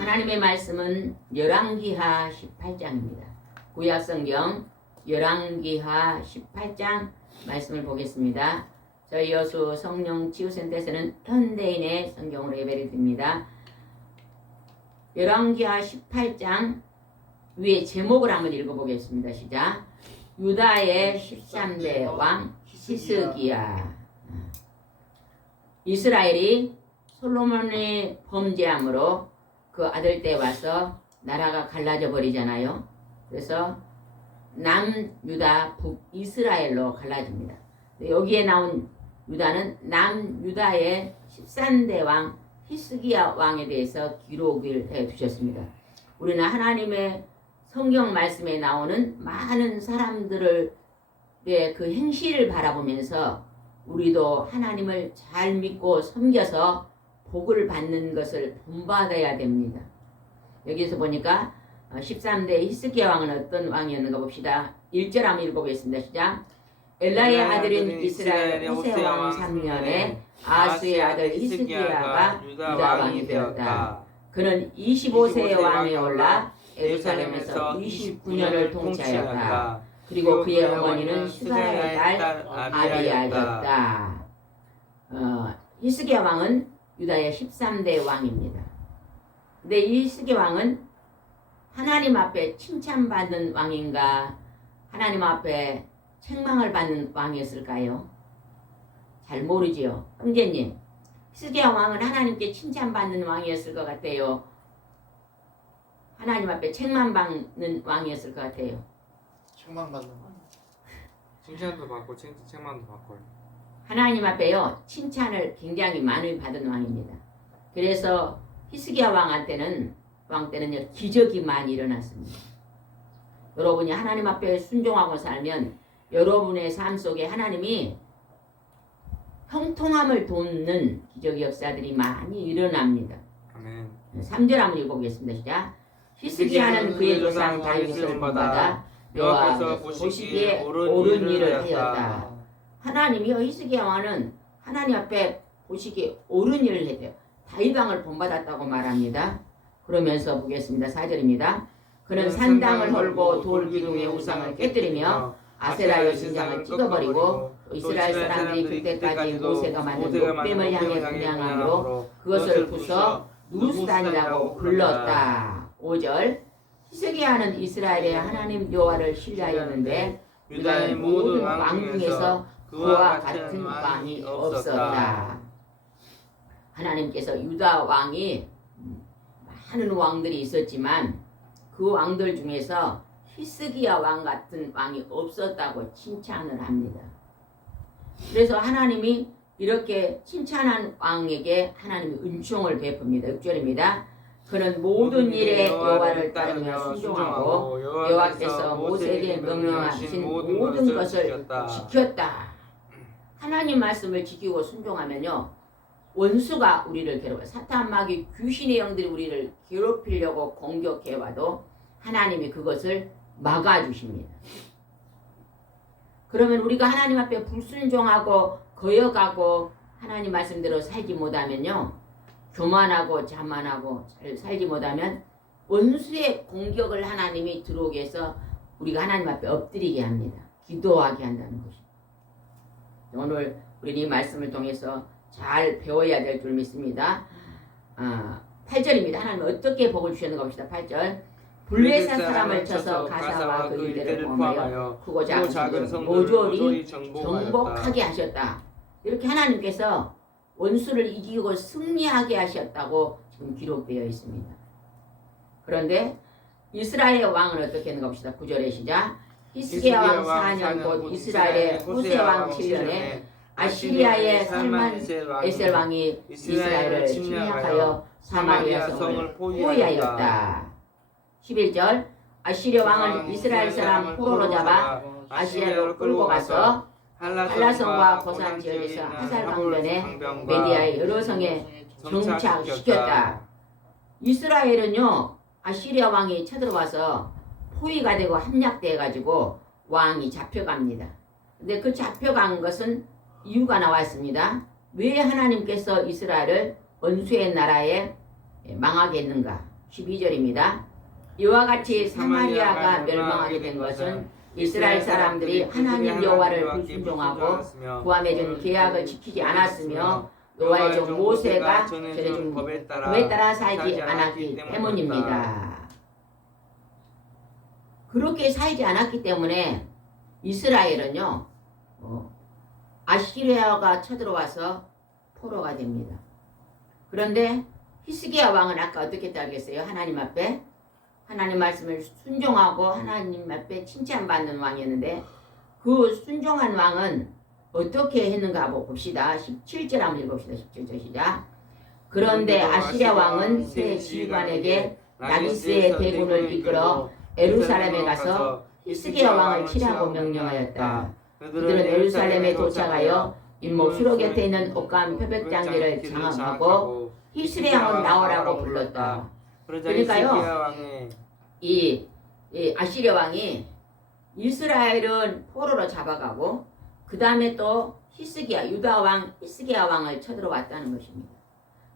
하나님의 말씀은 열왕기하 18장입니다. 구약성경 열왕기하 18장 말씀을 보겠습니다. 저희 여수 성령 치유센터에서는 현대인의 성경으로 예배를 드립니다. 열왕기하 18장 위에 제목을 한번 읽어보겠습니다. 시작. 유다의 13대 왕 히스기야. 이스라엘이 솔로몬의 범죄함으로 그 아들 때 와서 나라가 갈라져 버리잖아요. 그래서 남유다, 북이스라엘로 갈라집니다. 여기에 나온 유다는 남유다의 13대 왕 히스기야 왕에 대해서 기록을 해 두셨습니다. 우리는 하나님의 성경 말씀에 나오는 많은 사람들의 그 행실을 바라보면서 우리도 하나님을 잘 믿고 섬겨서 복을 받는 것을 본받아야 됩니다. 여기서 보니까 13대 히스기야 왕은 어떤 왕이었는가 봅시다. 1절 한번 읽어보겠습니다. 시작. 엘라의 아들인 이스라엘 호세 왕 3년에 아하스의 아들 히스기야가 유다 왕이 되었다. 그는 25세의 왕에 올라 예루살렘에서 29년을 통치하였다. 그리고 그의 어머니는 수사의 딸 아비야였다. 히스기야 왕은 유다의 13대 왕입니다. 근데 이 히스기야 왕은 하나님 앞에 칭찬받는 왕인가 하나님 앞에 책망을 받는 왕이었을까요? 잘 모르지요. 형제님, 히스기야 왕은 하나님께 칭찬받는 왕이었을 것 같아요. 하나님 앞에 책망받는 왕이었을 것 같아요. 책망받는 왕. 칭찬도 받고 책망도 받고. 하나님 앞에요 칭찬을 굉장히 많이 받은 왕입니다. 그래서 히스기야 왕 때는 기적이 많이 일어났습니다. 여러분이 하나님 앞에 순종하고 살면 여러분의 삶 속에 하나님이 형통함을 돕는 기적 역사들이 많이 일어납니다. 아멘. 3절 한번 읽어보겠습니다. 시작. 히스기야는 그의 조상 다윗을 본받아 여호와께서 보시기에 옳은 일을 하였다. 하나님이요 히스기야 왕은 하나님 앞에 보시기에 옳은 일을 했대요. 다윗 왕을 본받았다고 말합니다. 그러면서 보겠습니다. 4절입니다. 그는 산당을 헐고 돌 기둥의 우상을 깨뜨리며 아세라 여신장을 찍어버리고 이스라엘 사람들이 그때까지 모세가 만든 목뱀을 향해 분향함으로 그것을 부숴 누스단이라고 불렀다. 5절 히스기야는 이스라엘의 하나님 여호와를 신뢰하였는데 유다의 모든 왕 중에서 그와 같은 왕이 없었다. 하나님께서 유다 왕이 많은 왕들이 있었지만 그 왕들 중에서 히스기야 왕 같은 왕이 없었다고 칭찬을 합니다. 그래서 하나님이 이렇게 칭찬한 왕에게 하나님이 은총을 베풉니다. 6절입니다. 그는 모든 일에 여호와를 따르며 순종하고 여호와께서 모세에게 명령하신 모든 것을 지켰다. 하나님 말씀을 지키고 순종하면요 원수가 우리를 괴롭혀 사탄 마귀 귀신의 영들이 우리를 괴롭히려고 공격해 와도 하나님이 그것을 막아주십니다. 그러면 우리가 하나님 앞에 불순종하고 거역하고 하나님 말씀대로 살지 못하면요. 교만하고 자만하고 잘 살지 못하면 원수의 공격을 하나님이 들어오게 해서 우리가 하나님 앞에 엎드리게 합니다. 기도하게 한다는 것입니다. 오늘 우리 이 말씀을 통해서 잘 배워야 될 줄 믿습니다. 8절입니다. 하나님 어떻게 복을 주셨는가 봅시다. 8절 블레셋 사람을 쳐서 가사와 그 일대를 포함하여 크고 작은 성을 모조리 정복하게 하셨다. 이렇게 하나님께서 원수를 이기고 승리하게 하셨다고 지금 기록되어 있습니다. 그런데 이스라엘의 왕은 어떻게 했는가 봅시다. 9절의 시작 히스기야 왕 4년 곧 이스라엘의 호세 왕 7년에 아시리아의 살만에셀 왕이 이스라엘을 침략하여 사마리아 성을 포위하였다. 11절 아시리아 왕은 이스라엘 사람 포로로 잡아 아시리아로 끌고 가서 한라성과 고산 지역에서 하살 방변에 메디아의 여러 성에 정착시켰다. 이스라엘은요 아시리아 왕이 쳐들어와서 포위가 되고 함락돼 가지고 왕이 잡혀갑니다. 근데 그 잡혀간 것은 이유가 나왔습니다. 왜 하나님께서 이스라엘을 원수의 나라에 망하게 했는가? 12절입니다. 이와 같이 사마리아가 멸망하게 된 것은 이스라엘 사람들이 하나님 여호와를 불순종하고 그와 맺은 계약을 지키지 않았으며 여호와의 종 모세가 전해준 법에 따라 살지 않았기 때문입니다. 그렇게 살지 않았기 때문에 이스라엘은요 아시리아가 쳐들어와서 포로가 됩니다. 그런데 히스기야 왕은 아까 어떻게 했다겠어요? 하나님 앞에 하나님 말씀을 순종하고 하나님 앞에 칭찬받는 왕이었는데 그 순종한 왕은 어떻게 했는가 한번 봅시다. 17절 한번 읽어봅시다. 17절 시작. 그런데 아시리아 왕은 새 지휘관에게 라기스의 대군을 이끌어 에루살렘에 가서 히스기야 왕을 치라고 명령하였다. 그들은 에루살렘에 도착하여 인목 수로 곁에 있는 옷감 표백장비를 장악하고 히스기야 왕은 나오라고 불렀다. 그러니까요 이 아시리아 왕이 이스라엘은 포로로 잡아가고 그 다음에 또 히스기야 유다 왕 히스기야 왕을 쳐들어왔다는 것입니다.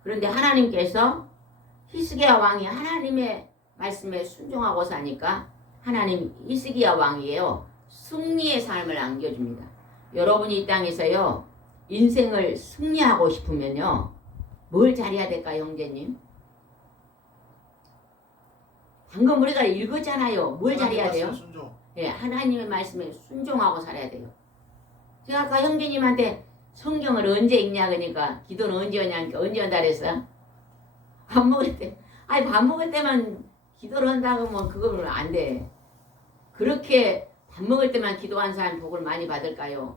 그런데 하나님께서 히스기야 왕이 하나님의 말씀에 순종하고 사니까 하나님 히스기야 왕이에요. 승리의 삶을 안겨줍니다. 여러분이 이 땅에서요 인생을 승리하고 싶으면요 뭘 잘해야 될까요, 형제님? 방금 우리가 읽었잖아요. 뭘 잘해야 돼요? 예, 하나님의 말씀에 순종하고 살아야 돼요. 제가 아까 형제님한테 성경을 언제 읽냐 그러니까 기도는 언제 하냐니까 언제 한다 그랬어? 밥 먹을 때. 아니 밥 먹을 때만 기도를 한다고 하면 그거는 안 돼. 그렇게 밥 먹을 때만 기도한 사람 복을 많이 받을까요?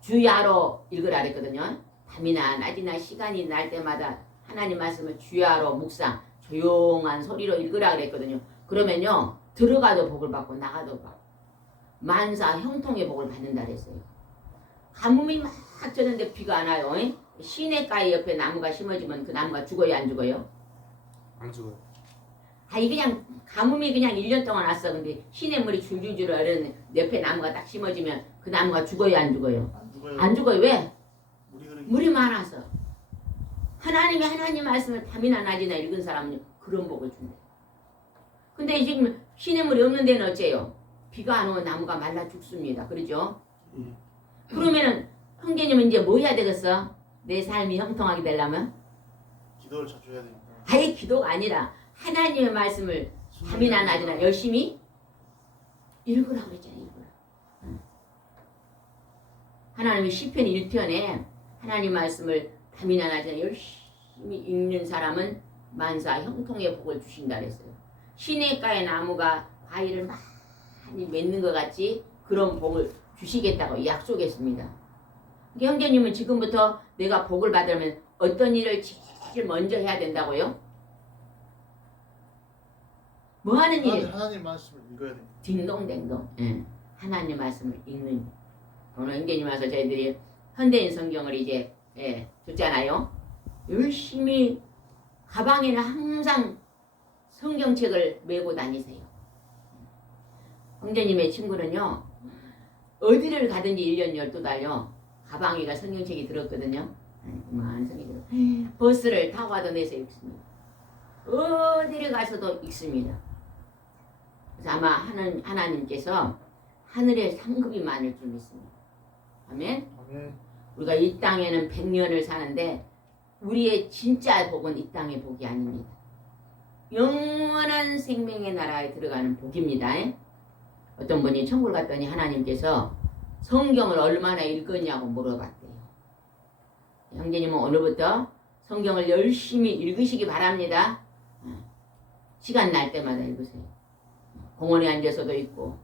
주야로 읽으라 그랬거든요. 밤이나 낮이나 시간이 날 때마다 하나님 말씀을 주야로 묵상 조용한 소리로 읽으라 그랬거든요. 그러면요 들어가도 복을 받고 나가도 받고 만사 형통의 복을 받는다 그랬어요. 가뭄이 막 쳤는데 비가 안 와요. 시냇가에 옆에 나무가 심어지면 그 나무가 죽어요 안 죽어요? 안 죽어요. 아니 그냥 가뭄이 그냥 1년 동안 왔어. 근데 시냇물이 줄줄줄 흐르는 옆에 나무가 딱 심어지면 그 나무가 죽어요 안 죽어요? 안 죽어요. 안 죽어요. 왜? 물이 물이 많아서. 하나님 말씀을 밤이나 낮이나 읽은 사람은 그런 복을 준대. 근데 지금 시냇물이 없는 데는 어째요? 비가 안 오면 나무가 말라 죽습니다. 그러죠? 그러면은 형제님은 이제 뭐 해야 되겠어? 내 삶이 형통하게 되려면? 기도를 자주 해야 되니까. 아예 기도가 아니라 하나님의 말씀을 밤이나 낮이나 열심히 읽으라고 그랬잖아요. 읽으라. 하나님이 시편 1편에 하나님 말씀을 밤이나 낮이나 열심히 읽는 사람은 만사 형통의 복을 주신다 그랬어요. 시냇가의 나무가 과일을 많이 맺는 것 같이 그런 복을 주시겠다고 약속했습니다. 형제님은 지금부터 내가 복을 받으려면 어떤 일을 제일 먼저 해야 된다고요? 뭐 하는 일? 하나님 말씀을 읽어야 돼. 딩동댕동. 하나님 말씀을 읽는. 오늘 형제님 와서 저희들이 현대인 성경을 이제 줬잖아요. 열심히 가방에는 항상 성경책을 메고 다니세요. 형제님의 친구는요, 어디를 가든지 1년 12달요, 가방에가 성경책이 들었거든요. 그만 성경이 들어. 버스를 타고 가도 내서 읽습니다. 어디를 가서도 읽습니다. 그래서 아마 하나님께서 하늘에 상급이 많을 줄 믿습니다. 아멘? 우리가 이 땅에는 100년을 사는데 우리의 진짜 복은 이 땅의 복이 아닙니다. 영원한 생명의 나라에 들어가는 복입니다. 어떤 분이 천국을 갔더니 하나님께서 성경을 얼마나 읽었냐고 물어봤대요. 형제님은 오늘부터 성경을 열심히 읽으시기 바랍니다. 시간 날 때마다 읽으세요. 공원에 앉아서도 읽고,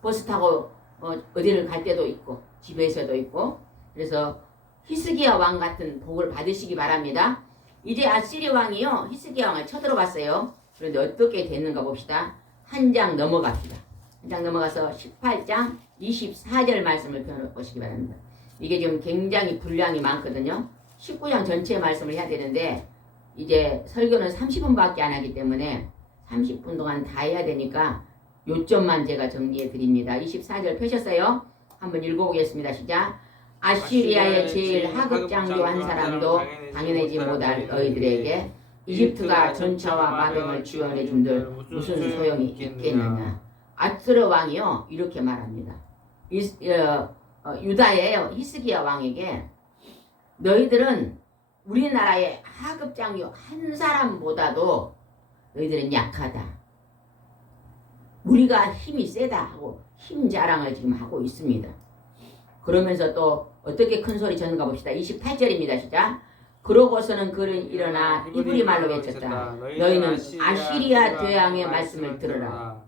버스 타고 어디를 갈 때도 있고, 집에서도 있고. 그래서 히스기야 왕 같은 복을 받으시기 바랍니다. 이제 아시리아 왕이요, 히스기야 왕을 쳐들어갔어요. 그런데 어떻게 됐는가 봅시다. 한 장 넘어갑시다. 한 장 넘어가서 18장 24절 말씀을 펴보시기 바랍니다. 이게 지금 굉장히 분량이 많거든요. 19장 전체 말씀을 해야 되는데 이제 설교는 30분밖에 안 하기 때문에 30분 동안 다 해야 되니까 요점만 제가 정리해 드립니다. 24절 펴셨어요? 한번 읽어보겠습니다. 시작. 아시리아의 제일 하급 장교 한 사람도 당연하지 못할 너희들에게 이집트가 전차와 마병을 지원해 준들 무슨 소용이 있겠느냐. 아스르 왕이요 이렇게 말합니다. 유다의 히스기야 왕에게 너희들은 우리나라의 하급 장교 한 사람보다도 너희들은 약하다. 우리가 힘이 세다 하고 힘 자랑을 지금 하고 있습니다. 그러면서 또 어떻게 큰 소리 쳤는가 봅시다. 28절입니다. 시작. 그러고서는 그는 일어나 히브리 말로 외쳤다. 너희는 아시리아 대왕의 말씀을 들어라.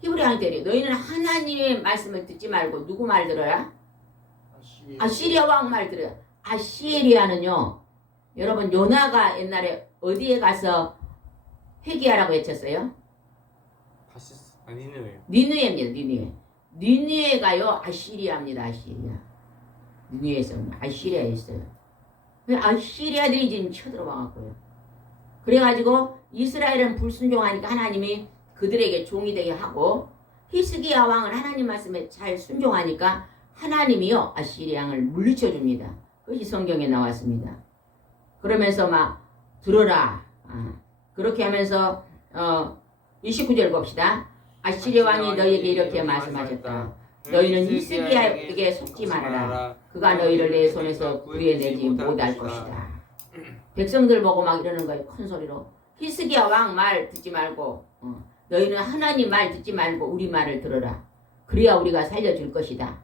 히브리 왕이 되리. 너희는 하나님의 말씀을 듣지 말고 누구 말 들어라? 아시리아 왕 말 들어라. 아시리아는요. 여러분 요나가 옛날에 어디에 가서 회개하라고 외쳤어요? 니느웨요. 니느웨입니다. 니느웨. 니느웨가요 아시리아입니다. 아시리아. 니느웨에서 아시리아에 있어요. 아시리아들이 지금 쳐들어와갖고요. 그래가지고 이스라엘은 불순종하니까 하나님이 그들에게 종이 되게 하고 히스기야 왕은 하나님 말씀에 잘 순종하니까 하나님이요 아시리아 왕을 물리쳐 줍니다. 그것이 성경에 나왔습니다. 그러면서 막 들어라. 그렇게 하면서 29절 봅시다. 아시리아 왕이 너희에게 이렇게 말씀하셨다. 너희는 히스기야에게 속지 말아라. 그가 너희를 내 손에서 구해내지 못할 것이다. 백성들 보고 막 이러는 거예요. 큰 소리로. 히스기야 왕 말 듣지 말고 너희는 하나님 말 듣지 말고 우리 말을 들어라. 그래야 우리가 살려줄 것이다.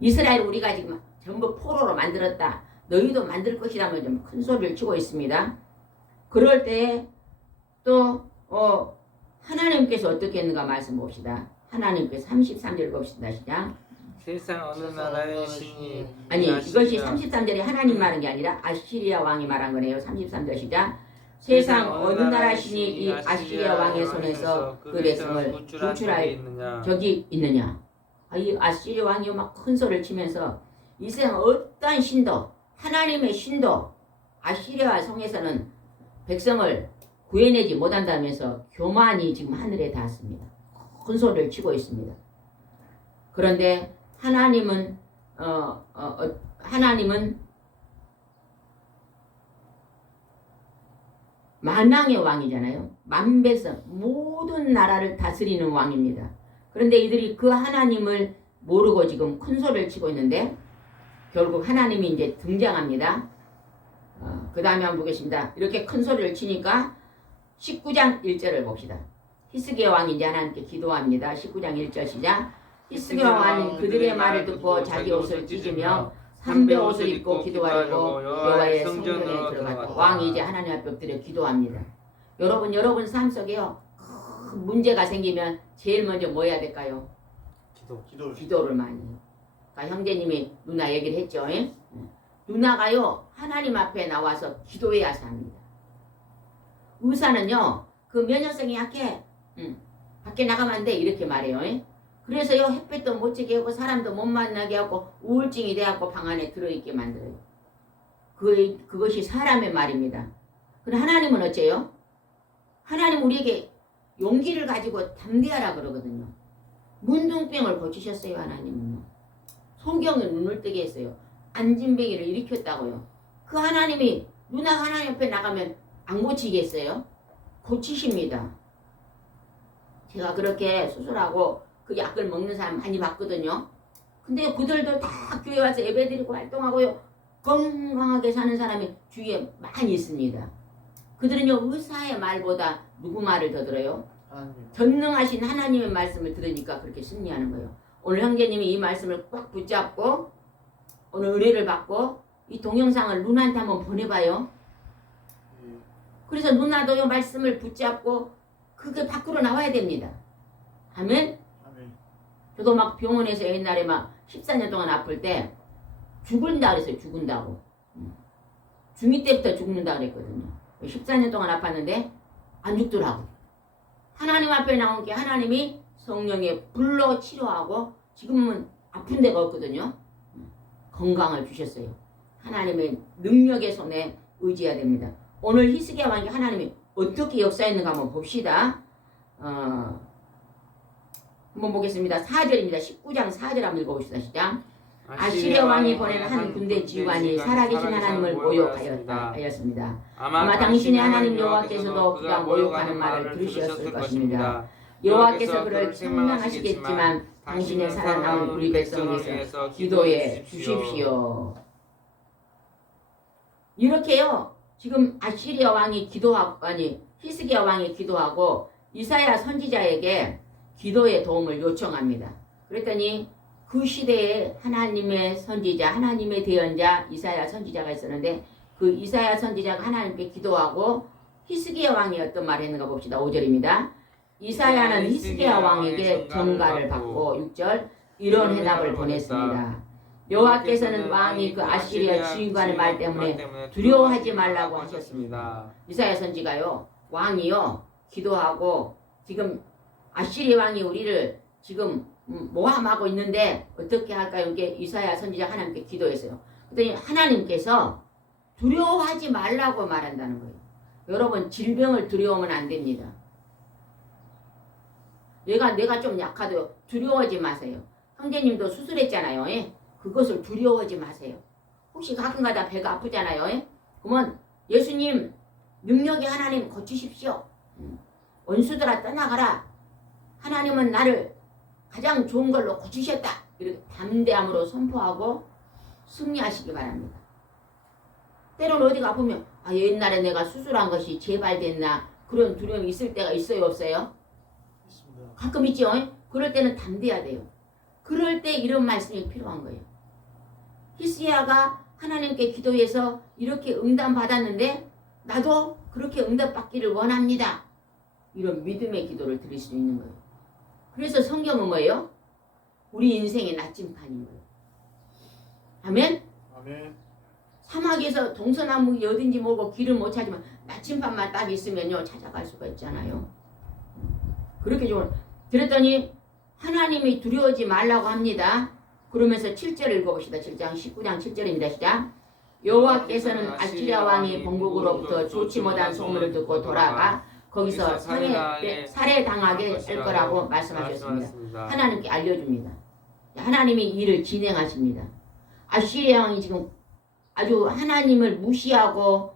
이스라엘 우리가 지금 전부 포로로 만들었다. 너희도 만들 것이다. 좀 큰 소리를 치고 있습니다. 그럴 때 또 하나님께서 어떻게 했는가 말씀 봅시다. 하나님께서 33절 봅시다. 시작. 세상 어느 나라의 신이 아니 이것이 33절에 하나님 말한 게 아니라 아시리아 왕이 말한 거네요. 33절 시작. 세상 어느 나라 신이 이 아시리아 왕의 손에서 그 백성을 구출할 적이 있느냐. 이 아시리아 왕이 막 큰 소리를 치면서 이 세상 어떤 신도 하나님의 신도 아시리아 성에서는 백성을 구해내지 못한다면서 교만이 지금 하늘에 닿았습니다. 큰 소리를 치고 있습니다. 그런데 하나님은 하나님은 만왕의 왕이잖아요. 만백성 모든 나라를 다스리는 왕입니다. 그런데 이들이 그 하나님을 모르고 지금 큰 소리를 치고 있는데 결국 하나님이 이제 등장합니다. 그 다음에 한번 보겠습니다. 이렇게 큰 소리를 치니까 19장 1절을 봅시다. 히스기야 왕이 이제 하나님께 기도합니다. 19장 1절 시작. 히스기야 왕은 그들의 말을 듣고 자기 옷을 찢으며 삼배 옷을 입고 기도하려고 여호와의 성전에 들어갔다. 왕이 이제 하나님 앞에 엎드려 기도합니다. 여러분 삶 속에요 큰 문제가 생기면 제일 먼저 뭐 해야 될까요? 기도를 많이 해요. 그러니까 형제님이 누나 얘기를 했죠. 누나가요 하나님 앞에 나와서 기도해야 삽니다. 의사는요 그 면역성이 약해. 밖에 나가면 안 돼 이렇게 말해요. 그래서요 햇빛도 못 쬐게 하고 사람도 못 만나게 하고 우울증이 돼갖고 방 안에 들어있게 만들어요. 그것이 사람의 말입니다. 그럼 하나님은 어째요? 하나님 우리에게 용기를 가지고 담대하라 그러거든요. 문둥병을 고치셨어요. 하나님은요. 소경의 눈을 뜨게 했어요. 안진뱅이를 일으켰다고요. 그 하나님이 누나가 하나님 옆에 나가면 안 고치겠어요? 고치십니다. 제가 그렇게 수술하고 그 약을 먹는 사람 많이 봤거든요. 근데 그들도 다 교회 와서 예배드리고 활동하고요. 건강하게 사는 사람이 주위에 많이 있습니다. 그들은요 의사의 말보다 누구 말을 더 들어요? 하나님. 전능하신 하나님의 말씀을 들으니까 그렇게 승리하는 거예요. 오늘 형제님이 이 말씀을 꽉 붙잡고 오늘 은혜를 받고 이 동영상을 누나한테 한번 보내봐요. 예. 그래서 누나도요 말씀을 붙잡고 그게 밖으로 나와야 됩니다. 아멘. 아멘. 저도 막 병원에서 옛날에 막 14년 동안 아플 때 죽은다 그랬어요. 죽은다고. 중2 때부터 죽는다 그랬거든요. 14년 동안 아팠는데 안 죽더라고. 하나님 앞에 나온 게 하나님이 성령의 불로 치료하고 지금은 아픈 데가 없거든요. 건강을 주셨어요. 하나님의 능력의 손에 의지해야 됩니다. 오늘 히스기야 왕이 하나님이 어떻게 역사했는가 한번 봅시다. 한번 보겠습니다. 4절입니다. 19장 4절 한번 읽어봅시다. 시작. 아시리아 왕이 보낸 한 군대 지휘관이 살아계신 하나님을 모욕하였습니다. 아마 당신의 하나님 여호와께서도 그가 모욕하는 말을 들으셨을 것입니다. 여호와께서 그를 책망하시겠지만 당신의 살아남은 우리 백성을 위해서 기도해 주십시오. 이렇게요. 지금 아시리아 왕이 기도하고 히스기야 왕이 기도하고 이사야 선지자에게 기도의 도움을 요청합니다. 그랬더니 그 시대에 하나님의 선지자, 하나님의 대언자 이사야 선지자가 있었는데 그 이사야 선지자가 하나님께 기도하고 히스기야 왕이 어떤 말을 했는가 봅시다. 5절입니다. 이사야는 히스기야 왕에게 전가를 받고 6절 이런 해답을 보냈습니다. 여호와께서는 왕이 그 아시리아 지휘관의 말 때문에 두려워하지 말라고 하셨습니다. 이사야 선지가요. 왕이요. 기도하고 지금 아시리아 왕이 우리를 지금 모함하고 있는데 어떻게 할까요? 이게 이사야 선지자 하나님께 기도했어요. 그랬더니 하나님께서 두려워하지 말라고 말한다는 거예요. 여러분 질병을 두려워하면 안 됩니다. 내가 좀 약하도 두려워하지 마세요. 형제님도 수술했잖아요. 예? 그것을 두려워하지 마세요. 혹시 가끔가다 배가 아프잖아요. 예? 그러면 예수님 능력의 하나님 고치십시오. 원수들아 떠나가라. 하나님은 나를 가장 좋은 걸로 고치셨다. 이렇게 담대함으로 선포하고 승리하시기 바랍니다. 때로는 어디가 아프면 옛날에 내가 수술한 것이 재발됐나 그런 두려움이 있을 때가 있어요 없어요? 있습니다. 가끔 있죠. 그럴 때는 담대해야 돼요. 그럴 때 이런 말씀이 필요한 거예요. 히스기야가 하나님께 기도해서 이렇게 응답 받았는데 나도 그렇게 응답받기를 원합니다. 이런 믿음의 기도를 드릴 수 있는 거예요. 그래서 성경은 뭐예요? 우리 인생의 나침판인 거예요. 아멘? 아멘. 사막에서 동서남북이 어딘지 모르고 길을 못 찾으면 나침판만 딱 있으면요 찾아갈 수가 있잖아요. 그렇게 좋은. 그랬더니 하나님이 두려워하지 말라고 합니다. 그러면서 7절 읽어봅시다. 7장 19장 7절입니다. 시작. 여호와께서는 아시리아 왕이 본국으로부터 좋지 못한 소문을 듣고 돌아가 거기서 살해당하게 할 거라고 말씀하셨습니다. 하나님께 알려줍니다. 하나님이 일을 진행하십니다. 아시리아 왕이 지금 아주 하나님을 무시하고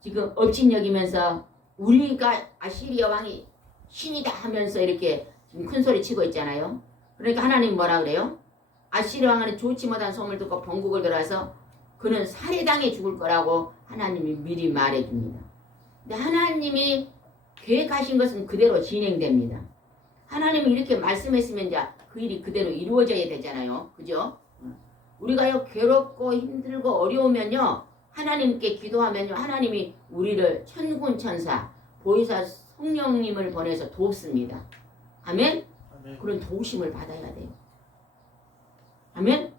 지금 업신여기면서 우리가 아시리아 왕이 신이다 하면서 이렇게 지금 큰 소리 치고 있잖아요. 그러니까 하나님 뭐라 그래요? 아시리아 왕은 좋지 못한 소문을 듣고 본국을 들어와서 그는 살해당해 죽을 거라고 하나님이 미리 말해줍니다. 근데 하나님이 계획하신 것은 그대로 진행됩니다. 하나님이 이렇게 말씀했으면 이제 그 일이 그대로 이루어져야 되잖아요. 그죠? 우리가요 괴롭고 힘들고 어려우면요 하나님께 기도하면요 하나님이 우리를 천군 천사 보혜사 성령님을 보내서 돕습니다. 아멘? 아멘. 그런 도우심을 받아야 돼요. 아멘?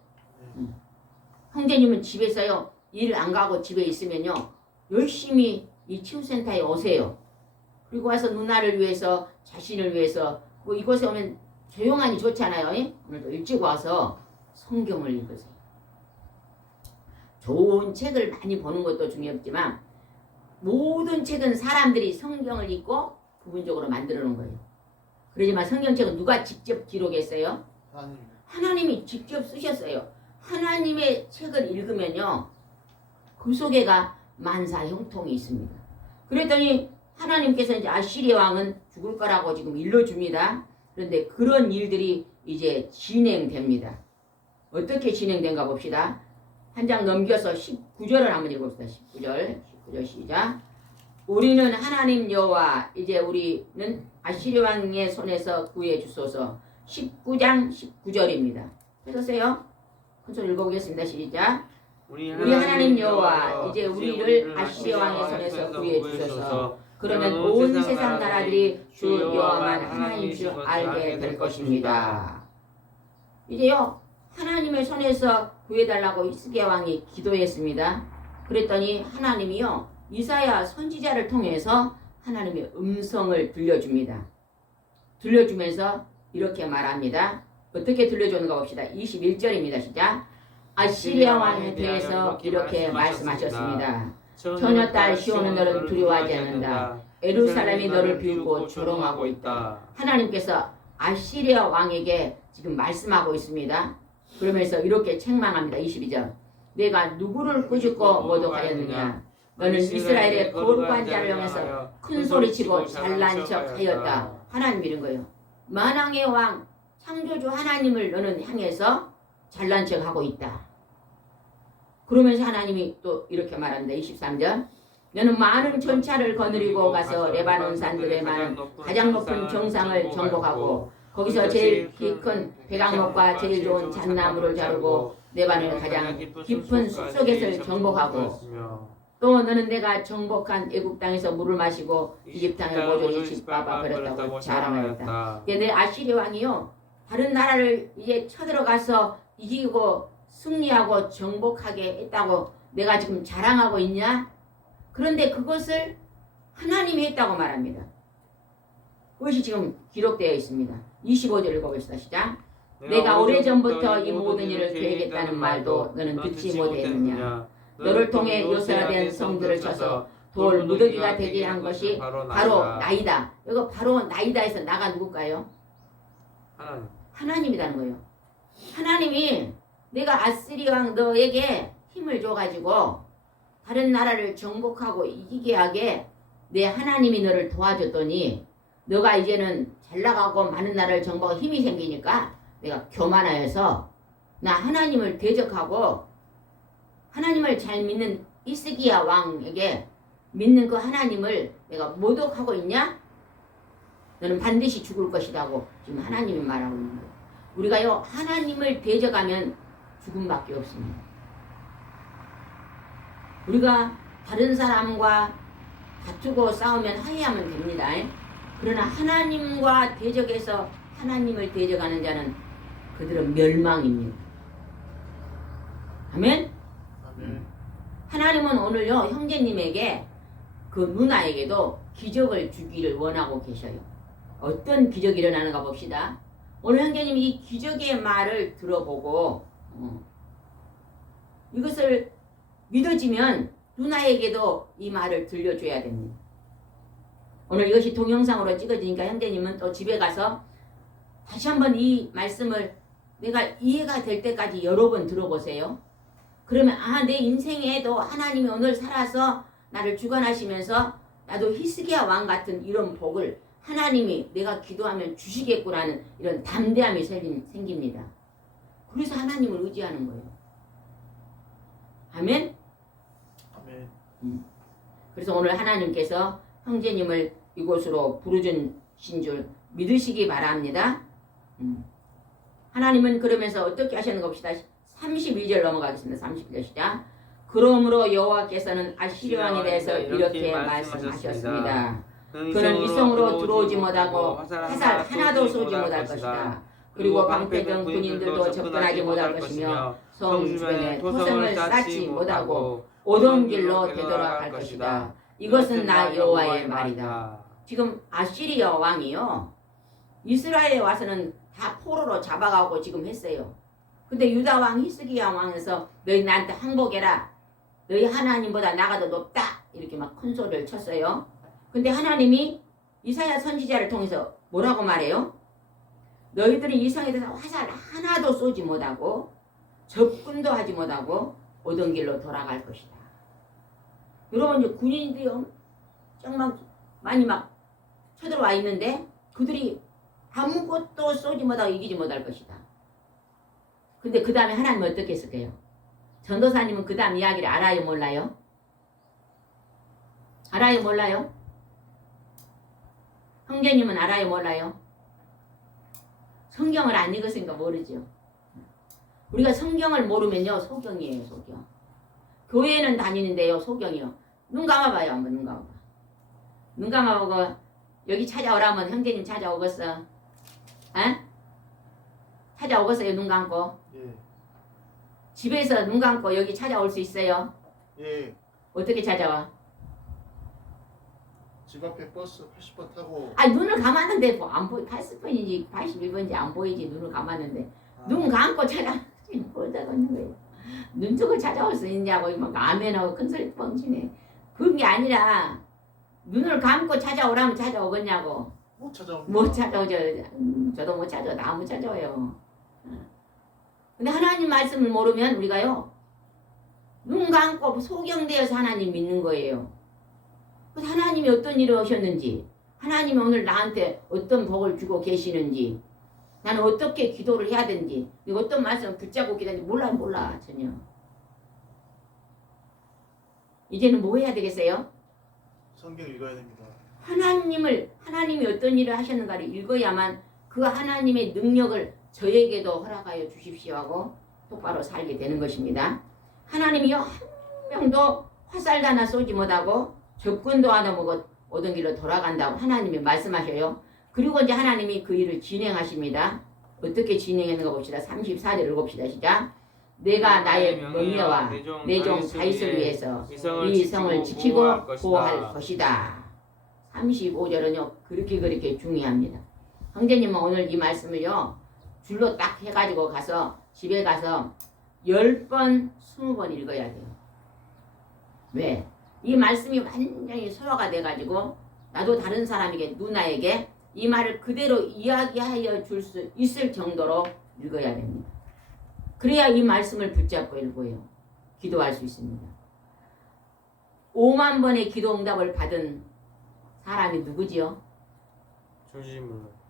형제님은 집에서요 일 안 가고 집에 있으면요 열심히 이 치유센터에 오세요. 그리고 와서 누나를 위해서 자신을 위해서 이곳에 오면 조용하니 좋잖아요. 예? 오늘도 일찍 와서 성경을 읽으세요. 좋은 책을 많이 보는 것도 중요하지만 모든 책은 사람들이 성경을 읽고 부분적으로 만들어 놓은 거예요. 그러지만 성경책은 누가 직접 기록했어요? 하나님. 하나님이 직접 쓰셨어요. 하나님의 책을 읽으면요, 그 속에가 만사 형통이 있습니다. 그랬더니 하나님께서 이제 아시리아 왕은 죽을 거라고 지금 일러줍니다. 그런데 그런 일들이 이제 진행됩니다. 어떻게 진행된가 봅시다. 한 장 넘겨서 19절을 한번 읽어봅시다. 19절 시작. 우리는 하나님 여호와, 이제 우리는 아시리아 왕의 손에서 구해 주소서. 19장 19절입니다. 해주세요. 큰소리 읽어보겠습니다. 시작. 우리 하나님 여호와, 이제 우리를 아시리아 왕의 손에서 구해 주소서. 그러면 온 세상 나라들이 주 여호와만 하나님 줄 알게 될 것입니다. 이제요, 하나님의 손에서 구해달라고 히스기야 왕이 기도했습니다. 그랬더니 하나님이요, 이사야 선지자를 통해서 하나님의 음성을 들려줍니다. 들려주면서 이렇게 말합니다. 어떻게 들려주는가 봅시다. 21절입니다. 시작. 아시리아 왕에 대해서 이렇게 말씀하셨습니다. 처녀딸 시온은 너를 두려워하지 않는다. 예루살렘이 너를 비우고 조롱하고 있다. 하나님께서 아시리아 왕에게 지금 말씀하고 있습니다. 그러면서 이렇게 책망합니다. 22절. 내가 누구를 꾸짖고 모독하였느냐. 너는 이스라엘의 거룩한 자를 향해서 큰 소리치고 잘난 척하였다. 하나님 이런 거예요. 만왕의 왕 창조주 하나님을 너는 향해서 잘난 척하고 있다. 그러면서 하나님이 또 이렇게 말합니다. 23절. 너는 많은 전차를 거느리고 가서 레바논 산들에 많은 가장 높은 정상을 정복하고 거기서 제일 키 큰 백악목과 제일 좋은 잣나무를 자르고 레바논의 가장 깊은 숲속에서 정복하고 또 너는 내가 정복한 애굽 땅에서 물을 마시고 이집 땅을 모조리 짓밟아 버렸다고 자랑하였다. 내 아시리아 왕이요, 다른 나라를 이제 쳐들어가서 이기고 승리하고 정복하게 했다고 내가 지금 자랑하고 있냐? 그런데 그것을 하나님이 했다고 말합니다. 그것이 지금 기록되어 있습니다. 25절 읽어봅시다. 시작. 내가 오래전부터 이 모든 일을 계획했다는 말도 너는 듣지 못했느냐. 너를 통해 요새화된 성들을 쳐서 돌 무더기가 되게 한 것이 바로 나이다. 이거 바로 나이다에서 나가 누굴까요? 하나님이라는 거예요. 하나님이 내가 아스리 왕 너에게 힘을 줘가지고 다른 나라를 정복하고 이기게 하게 내 하나님이 너를 도와줬더니 너가 이제는 잘 나가고 많은 나라를 정복하고 힘이 생기니까 내가 교만하여서 나 하나님을 대적하고 하나님을 잘 믿는 히스기야 왕에게 믿는 그 하나님을 내가 모독하고 있냐? 너는 반드시 죽을 것이라고 지금 하나님이 말하고 있는 거예요. 우리가요, 하나님을 대적하면 죽음밖에 없습니다. 우리가 다른 사람과 다투고 싸우면 화해하면 됩니다. 그러나 하나님과 대적해서 하나님을 대적하는 자는 그들은 멸망입니다. 아멘? 하나님은 오늘요, 형제님에게 그 누나에게도 기적을 주기를 원하고 계셔요. 어떤 기적이 일어나는가 봅시다. 오늘 형제님이 이 기적의 말을 들어보고 이것을 믿어지면 누나에게도 이 말을 들려줘야 됩니다. 오늘 이것이 동영상으로 찍어지니까 형제님은 또 집에 가서 다시 한번 이 말씀을 내가 이해가 될 때까지 여러 번 들어보세요. 그러면 내 인생에도 하나님이 오늘 살아서 나를 주관하시면서 나도 히스기야 왕 같은 이런 복을 하나님이 내가 기도하면 주시겠구나는 이런 담대함이 생깁니다. 그래서 하나님을 의지하는 거예요. 아멘? 아멘. 그래서 오늘 하나님께서 형제님을 이곳으로 부르주신 줄 믿으시기 바랍니다. 하나님은 그러면서 어떻게 하셨는가 봅시다. 32절 넘어가겠습니다. 32절 시작. 그러므로 여호와께서는 아시리아 왕에 대해서 이렇게 말씀하셨습니다. 그는 이성으로 들어오지 못하고 화살 하나도 쏘지 못할 것이다. 그리고 방패든 군인들도 접근하지 못할 것이며 성 주변에 토성을 쌓지 못하고 오던 길로 되돌아갈 것이다. 이것은 나 여호와의 말이다. 지금 아시리아 왕이요, 이스라엘에 와서는 다 포로로 잡아가고 지금 했어요. 근데 유다 왕 히스기야 왕에서 너희 나한테 항복해라. 너희 하나님보다 나가 더 높다 이렇게 막 큰 소리를 쳤어요. 근데 하나님이 이사야 선지자를 통해서 뭐라고 말해요? 너희들이 이 성에 대해서 화살 하나도 쏘지 못하고 접근도 하지 못하고 오던 길로 돌아갈 것이다. 여러분 이제 군인들이 엄청 많이 막 쳐들어와 있는데 그들이 아무것도 쏘지 못하고 이기지 못할 것이다. 근데 그 다음에 하나님은 어떻게 했을까요? 전도사님은 그 다음 이야기를 알아요 몰라요? 알아요 몰라요? 형제님은 알아요 몰라요? 성경을 안 읽었으니까 모르죠. 우리가 성경을 모르면요 소경이에요 소경. 교회는 다니는데요 소경이요. 눈 감아봐요 한번 눈 감아봐. 눈 감아보고 여기 찾아오라면 형제님 찾아오겠어? 에? 찾아오겠어요 눈 감고? 예. 집에서 눈 감고 여기 찾아올 수 있어요? 예. 어떻게 찾아와? 집 앞에 버스 80번 타고. 아 눈을 감았는데 뭐 안 보이 80번인지 81번인지 안 보이지 눈을 감았는데 눈 감고 찾아오지 못하고 있는 거예요. 눈 뜨고 찾아올 수 있냐고 막 아멘하고 큰 소리 뻥치네. 그런 게 아니라 눈을 감고 찾아오라면 찾아오겠냐고. 못 찾아옵니다. 못 찾아오죠. 저도 못 찾아요. 다 못 찾아와요. 근데 하나님 말씀을 모르면 우리가요 눈 감고 소경되어서 하나님 믿는 거예요. 그래서 하나님이 어떤 일을 하셨는지, 하나님이 오늘 나한테 어떤 복을 주고 계시는지, 나는 어떻게 기도를 해야 되는지, 어떤 말씀을 붙잡고 기도하는지 몰라 전혀. 이제는 뭐 해야 되겠어요? 성경 읽어야 됩니다. 하나님이 어떤 일을 하셨는가를 읽어야만 그 하나님의 능력을 저에게도 허락하여 주십시오 하고 똑바로 살게 되는 것입니다. 하나님이요 한 명도 화살도 하나 쏘지 못하고 접근도 안 하고 오던 길로 돌아간다고 하나님이 말씀하셔요. 그리고 이제 하나님이 그 일을 진행하십니다. 어떻게 진행하는가 봅시다. 34절을 읽읍시다. 시작. 내가 나의 명예와 내 종 다윗을 위해서 이 성을 지키고 보호할 것이다. 35절은요 그렇게 중요합니다. 형제님은 오늘 이 말씀을요 줄로 딱 해가지고 가서 집에 가서 10번 20번 읽어야 돼요. 왜? 이 말씀이 완전히 소화가 돼가지고 나도 다른 사람에게 누나에게 이 말을 그대로 이야기하여 줄 수 있을 정도로 읽어야 됩니다. 그래야 이 말씀을 붙잡고 읽어요. 기도할 수 있습니다. 5만 번의 기도 응답을 받은 사람이 누구지요?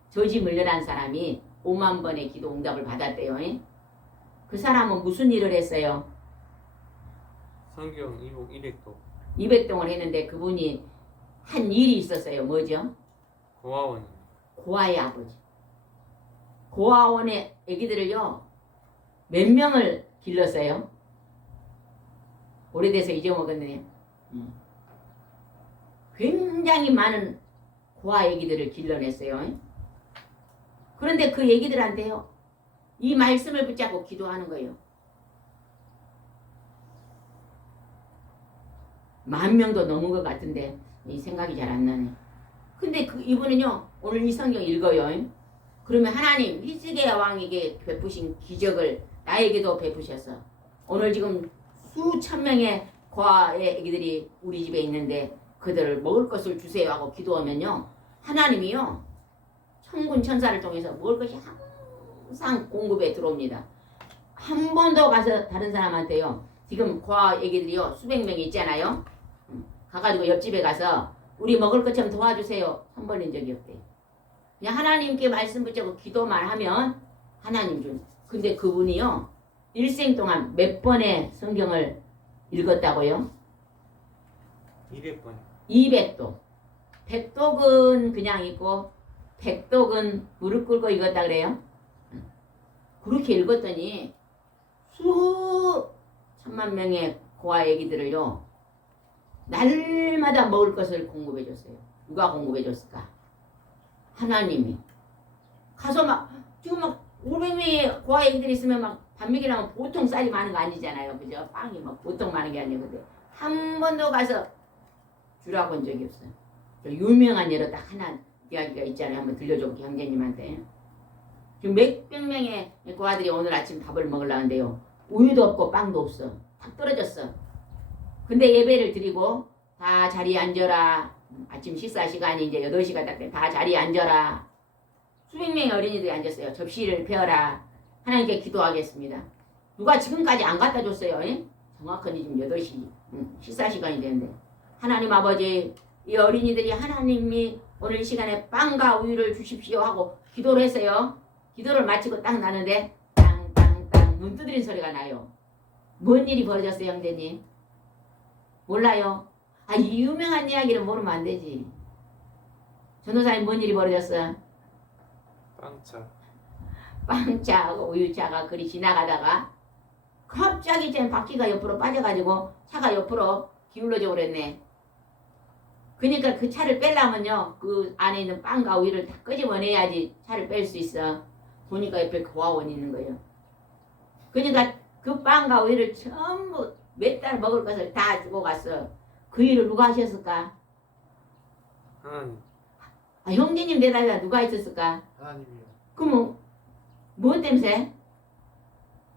조지 물러란 사람이 5만 번의 기도 응답을 받았대요. 그 사람은 무슨 일을 했어요? 성경 이복 200도 200동을 했는데 그분이 한 일이 있었어요. 뭐죠? 고아원 고아의 아버지. 고아원의 애기들을요 몇 명을 길렀어요? 오래돼서 잊어먹었네요. 굉장히 많은 고아 애기들을 길러냈어요. 그런데 그 애기들한테요 이 말씀을 붙잡고 기도하는 거예요. 10,000명도 넘은 것 같은데 이 생각이 잘 안 나네. 근데 이분은요 오늘 이 성경 읽어요. 그러면 하나님 히스기야 왕에게 베푸신 기적을 나에게도 베푸셨어. 오늘 지금 수천 명의 고아의 애기들이 우리 집에 있는데 그들을 먹을 것을 주세요 하고 기도하면요 하나님이요 천군 천사를 통해서 먹을 것이 항상 공급에 들어옵니다. 한 번도 가서 다른 사람한테요 지금 고아 애기들이요 수백 명이 있잖아요. 가가지고 옆집에 가서 우리 먹을 것 좀 도와주세요 한 번인 적이 없대요. 그냥 하나님께 말씀 붙잡고 기도만 하면 하나님 준. 근데 그분이요 일생 동안 몇 번의 성경을 읽었다고요? 200번 200독. 100독은 그냥 읽고 100독은 무릎 꿇고 읽었다 그래요. 그렇게 읽었더니 수천만 명의 고아 애기들을요 날마다 먹을 것을 공급해 줬어요. 누가 공급해 줬을까? 하나님이. 가서 막 지금 막 500명의 고아 애기들이 있으면 막 밥 먹이려면 보통 쌀이 많은 거 아니잖아요. 그죠? 빵이 막 보통 많은 게 아니거든. 한 번도 가서 주라고 한 적이 없어요. 유명한 예로 딱 하나 이야기가 있잖아요. 한번 들려줘 볼게요. 형제님한테. 지금 몇백 명의 고아들이 오늘 아침 밥을 먹으려는데요. 우유도 없고 빵도 없어. 탁 떨어졌어. 근데 예배를 드리고 다 자리에 앉아라. 아침 식사 시간이 이제 8시가 딱 돼. 다 자리에 앉아라. 수백 명의 어린이들이 앉았어요. 접시를 펴라. 하나님께 기도하겠습니다. 누가 지금까지 안 갖다 줬어요? 예? 정확하게 지금 8시 식사 시간이 되는데 하나님 아버지 이 어린이들이 하나님이 오늘 이 시간에 빵과 우유를 주십시오 하고 기도를 했어요. 기도를 마치고 딱 나는데 땅땅땅 눈 두드린 소리가 나요. 뭔 일이 벌어졌어요, 형제님? 몰라요? 아, 이 유명한 이야기를 모르면 안 되지. 전도사님 뭔 일이 벌어졌어? 빵차. 빵차하고 우유차가 그리 지나가다가 갑자기 제 바퀴가 옆으로 빠져가지고 차가 옆으로 기울어져 그랬네. 그러니까 그 차를 빼려면요 그 안에 있는 빵과 우유를 다 끄집어내야지 차를 뺄 수 있어. 보니까 옆에 고아원이 있는 거예요. 그러니까 그 빵과 우유를 전부 몇 달 먹을 것을 다 주고 갔어. 그 일을 누가 하셨을까? 하나님. 아, 형제님 대답에 누가 있었을까? 하나님이요. 그러면 뭐 때문에?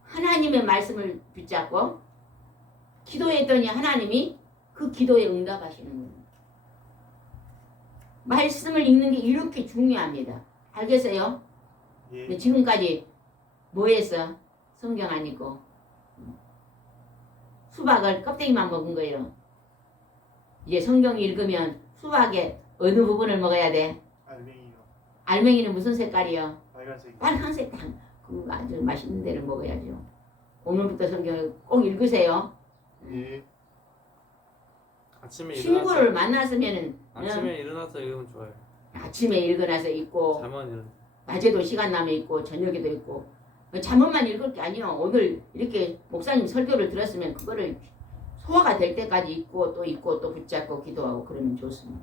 하나님의 말씀을 붙잡고 기도했더니 하나님이 그 기도에 응답하시는 거예요. 말씀을 읽는 게 이렇게 중요합니다. 알겠어요? 예. 근데 지금까지 뭐 했어? 성경 안 읽고 수박을 껍데기만 먹은 거예요. 이제 성경 읽으면 수박의 어느 부분을 먹어야 돼? 알맹이요. 알맹이는 무슨 색깔이요? 빨간색. 빨간색 그 아주 맛있는 데를 먹어야죠. 오늘부터 성경을 꼭 읽으세요. 예. 아침에 친구를 만났으면은 아침에 일어나서 읽으면 좋아요. 아침에 읽어놔서 읽고 잠은 일어나. 낮에도 시간 나면 읽고 저녁에도 읽고 잠깐만 읽을 게 아니요. 오늘 이렇게 목사님 설교를 들었으면 그거를 소화가 될 때까지 읽고 또 붙잡고 기도하고 그러면 좋습니다.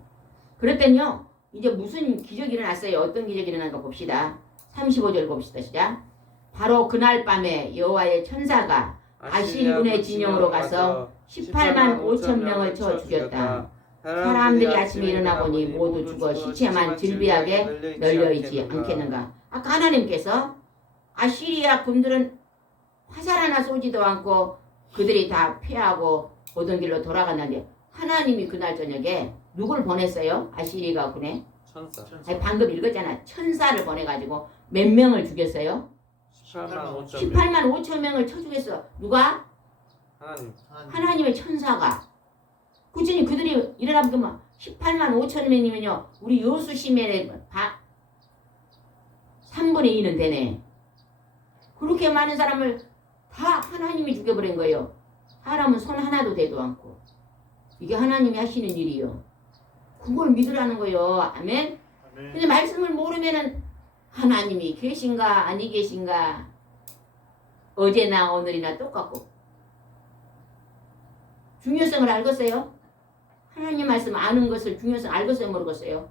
그랬더니요. 이제 무슨 기적이 일어났어요. 어떤 기적이 일어난가 봅시다. 35절 봅시다. 시작. 바로 그날 밤에 여호와의 천사가 아시리군의 진영으로 가서 18만 5천 명을 쳐 죽였다. 사람들이 아침에 일어나 보니 모두 죽어 시체만 질비하게 널려있지 않겠는가. 아까 하나님께서 아시리아 군들은 화살 하나 쏘지도 않고 그들이 다 피하고 오던 길로 돌아갔는데 하나님이 그날 저녁에 누굴 보냈어요? 아시리아 군에? 천사. 아니, 방금 읽었잖아. 천사를 보내가지고 몇 명을 죽였어요? 18만 5천 18만 5천 명을 쳐 죽였어. 누가? 하나님. 하나님의 천사가. 그치니 그들이 일어나면 18만 5천 명이면요. 우리 여수 시민의 3분의 2는 되네. 그렇게 많은 사람을 다 하나님이 죽여버린 거예요. 사람은 손 하나도 대도 않고. 이게 하나님이 하시는 일이요. 그걸 믿으라는 거예요. 아멘. 아멘. 근데 말씀을 모르면은 하나님이 계신가 아니 계신가 어제나 오늘이나 똑같고 중요성을 알겠어요? 하나님 말씀 아는 것을 중요성 알겠어요 모르겠어요?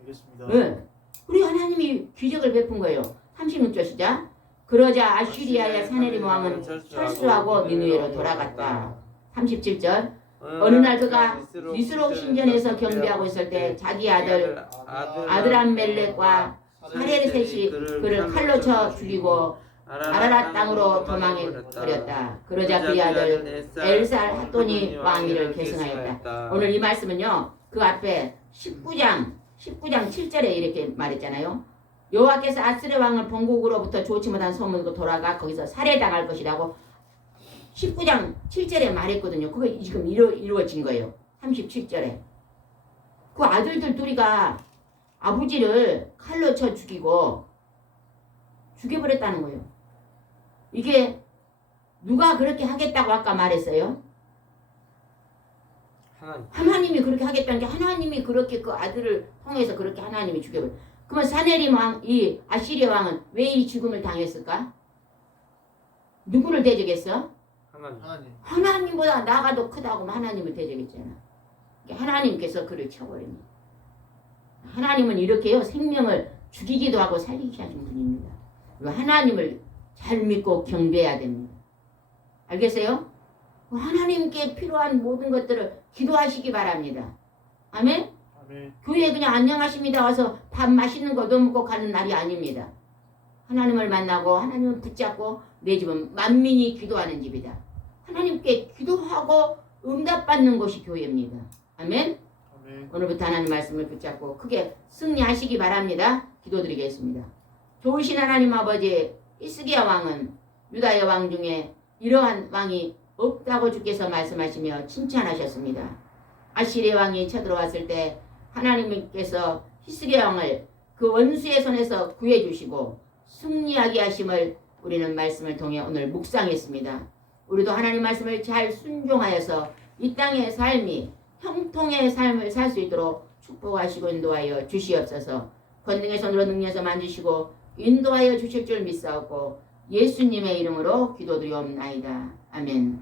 알겠습니다. 네. 우리 하나님이 기적을 베푼 거예요. 36절 시작. 그러자 아시리아의 사네림 왕은 철수하고 니느웨로 돌아갔다. 37절. 어느 날 그가 니스록 신전에서 경배하고 있을 때 자기 아들 아드람멜렉과 사레셋이 그를 칼로 쳐 죽이고 아라랏 땅으로 도망해 버렸다. 그러자 그의 아들 엘살 핫돈이 왕위를 계승하였다. 오늘 이 말씀은요. 그 앞에 19장 7절에 이렇게 말했잖아요. 여호와께서 아스르 왕을 본국으로부터 좋지 못한 소문으로 돌아가 거기서 살해당할 것이라고 19장 7절에 말했거든요. 그거 지금 이루어진 거예요. 37절에. 그 아들들 둘이가 아버지를 칼로 쳐 죽여버렸다는 거예요. 이게 누가 그렇게 하겠다고 아까 말했어요? 하나님이 그렇게 하겠다는 게 하나님이 그렇게 그 아들을 통해서 그렇게 하나님이 죽여버려. 그러면 사네림 왕, 이 아시리아 왕은 왜 이 죽음을 당했을까? 누구를 대적했어? 하나님. 하나님보다 나가 더 크다고 하나님을 대적했잖아. 하나님께서 그를 쳐버립니다. 하나님은 이렇게요 생명을 죽이기도 하고 살리게 하신 분입니다. 하나님을 잘 믿고 경배해야 됩니다. 알겠어요? 하나님께 필요한 모든 것들을 기도하시기 바랍니다. 아멘? 아멘. 교회에 그냥 안녕하십니다 와서 밥 맛있는 거 넣어먹고 가는 날이 아닙니다. 하나님을 만나고 하나님을 붙잡고 내 집은 만민이 기도하는 집이다. 하나님께 기도하고 응답받는 곳이 교회입니다. 아멘. 아멘. 오늘부터 하나님 말씀을 붙잡고 크게 승리하시기 바랍니다. 기도드리겠습니다. 좋으신 하나님 아버지, 히스기야 왕은 유다의 왕 중에 이러한 왕이 없다고 주께서 말씀하시며 칭찬하셨습니다. 아시리아 왕이 쳐들어왔을 때 하나님께서 히스기야 왕을 그 원수의 손에서 구해주시고 승리하게 하심을 우리는 말씀을 통해 오늘 묵상했습니다. 우리도 하나님 말씀을 잘 순종하여서 이 땅의 삶이 형통의 삶을 살 수 있도록 축복하시고 인도하여 주시옵소서. 권능의 손으로 능력에서 만지시고 인도하여 주실 줄 믿사옵고 예수님의 이름으로 기도드리옵나이다. 아멘.